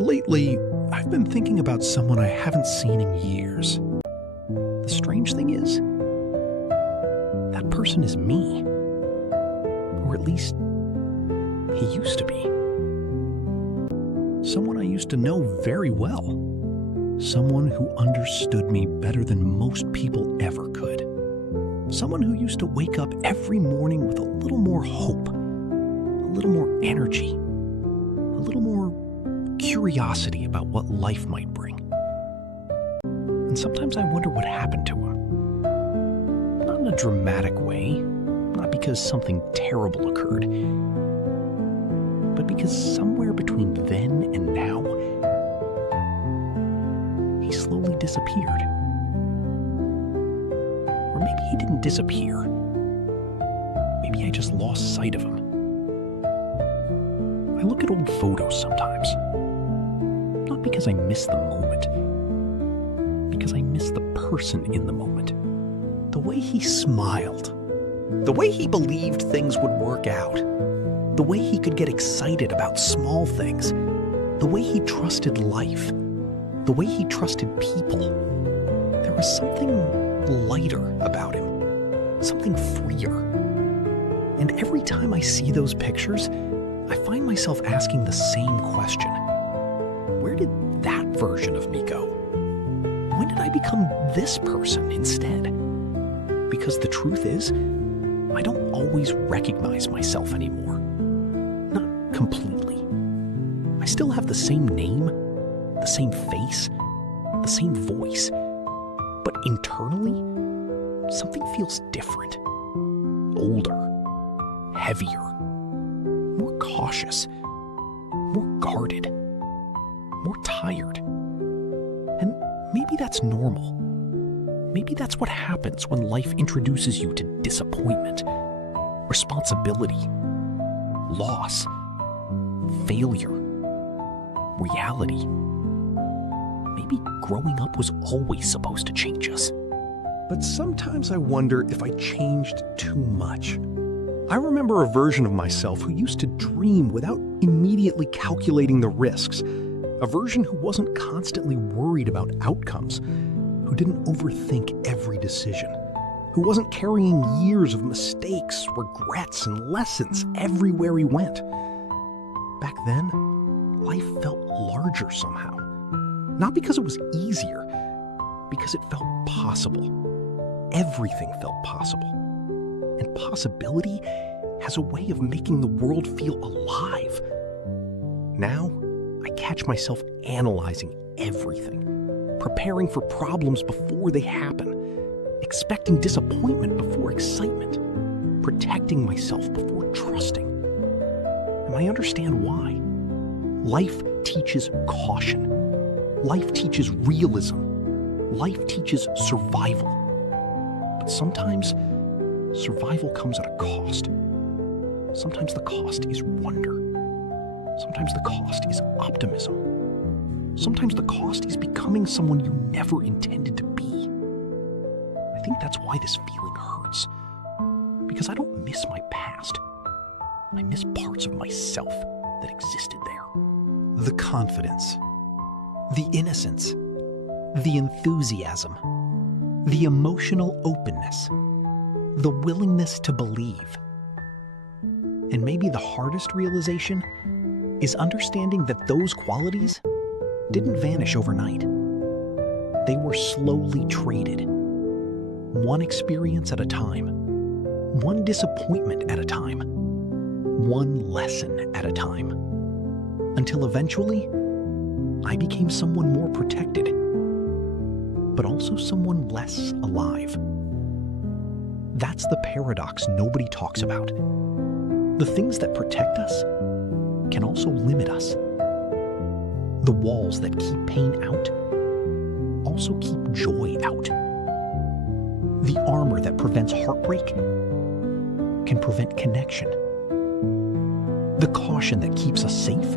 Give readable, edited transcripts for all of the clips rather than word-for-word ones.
Lately, I've been thinking about someone I haven't seen in years. The strange thing is, that person is me. Or at least, he used to be. Someone I used to know very well. Someone who understood me better than most people ever could. Someone who used to wake up every morning with a little more hope, a little more energy, a little more curiosity about what life might bring. And sometimes I wonder what happened to him. Not in a dramatic way, not because something terrible occurred, but because somewhere between then and now, he slowly disappeared. Or maybe he didn't disappear. Maybe I just lost sight of him. I look at old photos sometimes. Not because I miss the moment, because I miss the person in the moment. The way he smiled, the way he believed things would work out, the way he could get excited about small things, the way he trusted life, the way he trusted people. There was something lighter about him, something freer. And every time I see those pictures, I find myself asking the same question. Where did that version of me go? When did I become this person instead? Because the truth is, I don't always recognize myself anymore. Not completely. I still have the same name, the same face, the same voice. But internally, something feels different. Older, heavier, more cautious, more guarded, more tired. And maybe that's normal. Maybe that's what happens when life introduces you to disappointment, responsibility, loss, failure, reality. Maybe growing up was always supposed to change us. But sometimes I wonder if I changed too much. I remember a version of myself who used to dream without immediately calculating the risks. A version who wasn't constantly worried about outcomes, who didn't overthink every decision, who wasn't carrying years of mistakes, regrets, and lessons everywhere he went. Back then, life felt larger somehow. Not because it was easier, because it felt possible. Everything felt possible. And possibility has a way of making the world feel alive. Now, I catch myself analyzing everything, preparing for problems before they happen, expecting disappointment before excitement, protecting myself before trusting. And I understand why. Life teaches caution. Life teaches realism. Life teaches survival. But sometimes, survival comes at a cost. Sometimes the cost is wonder. Sometimes the cost is optimism. Sometimes the cost is becoming someone you never intended to be. I think that's why this feeling hurts. Because I don't miss my past. I miss parts of myself that existed there. The confidence, the innocence, the enthusiasm, the emotional openness, the willingness to believe. And maybe the hardest realization is understanding that those qualities didn't vanish overnight. They were slowly traded, one experience at a time, one disappointment at a time, one lesson at a time, until eventually I became someone more protected, but also someone less alive. That's the paradox nobody talks about. The things that protect us can also limit us. The walls that keep pain out also keep joy out. The armor that prevents heartbreak can prevent connection. The caution that keeps us safe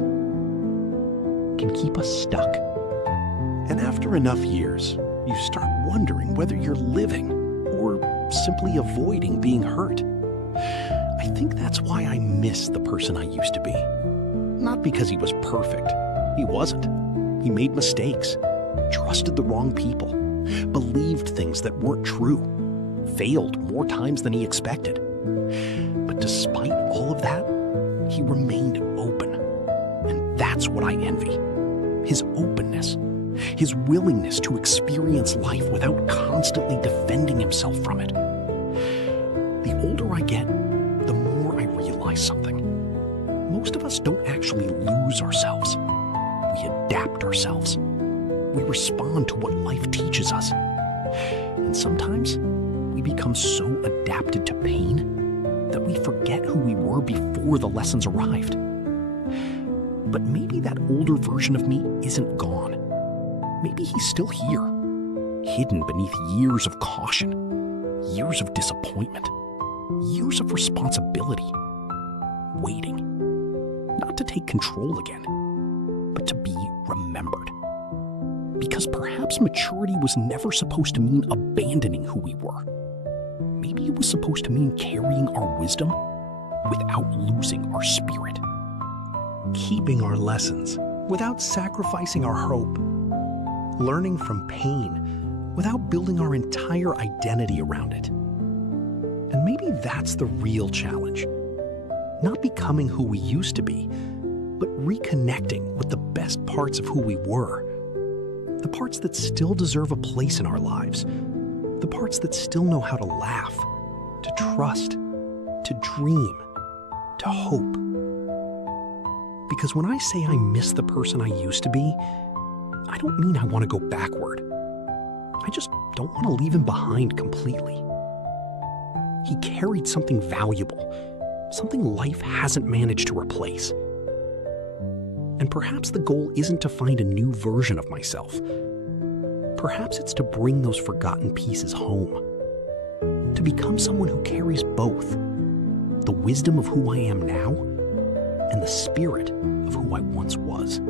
can keep us stuck. And after enough years, you start wondering whether you're living or simply avoiding being hurt. I think that's why I miss the person I used to be. Not because he was perfect, He wasn't. He made mistakes, trusted the wrong people, believed things that weren't true, failed more times than he expected. But despite all of that, he remained open. And that's what I envy. His openness, his willingness to experience life without constantly defending himself from it. The older I get, the more I realize something. Most of us don't actually lose ourselves. We adapt ourselves. We respond to what life teaches us. And sometimes we become so adapted to pain that we forget who we were before the lessons arrived. But maybe that older version of me isn't gone. Maybe he's still here, hidden beneath years of caution, years of disappointment, years of responsibility, waiting, not to take control again, but to be remembered. Because perhaps maturity was never supposed to mean abandoning who we were. Maybe it was supposed to mean carrying our wisdom without losing our spirit. Keeping our lessons without sacrificing our hope. Learning from pain without building our entire identity around it. And maybe that's the real challenge. Not becoming who we used to be, but reconnecting with the best parts of who we were. The parts that still deserve a place in our lives. The parts that still know how to laugh, to trust, to dream, to hope. Because when I say I miss the person I used to be, I don't mean I want to go backward. I just don't want to leave him behind completely. He carried something valuable, something life hasn't managed to replace. And perhaps the goal isn't to find a new version of myself. Perhaps it's to bring those forgotten pieces home. To become someone who carries both, the wisdom of who I am now and the spirit of who I once was.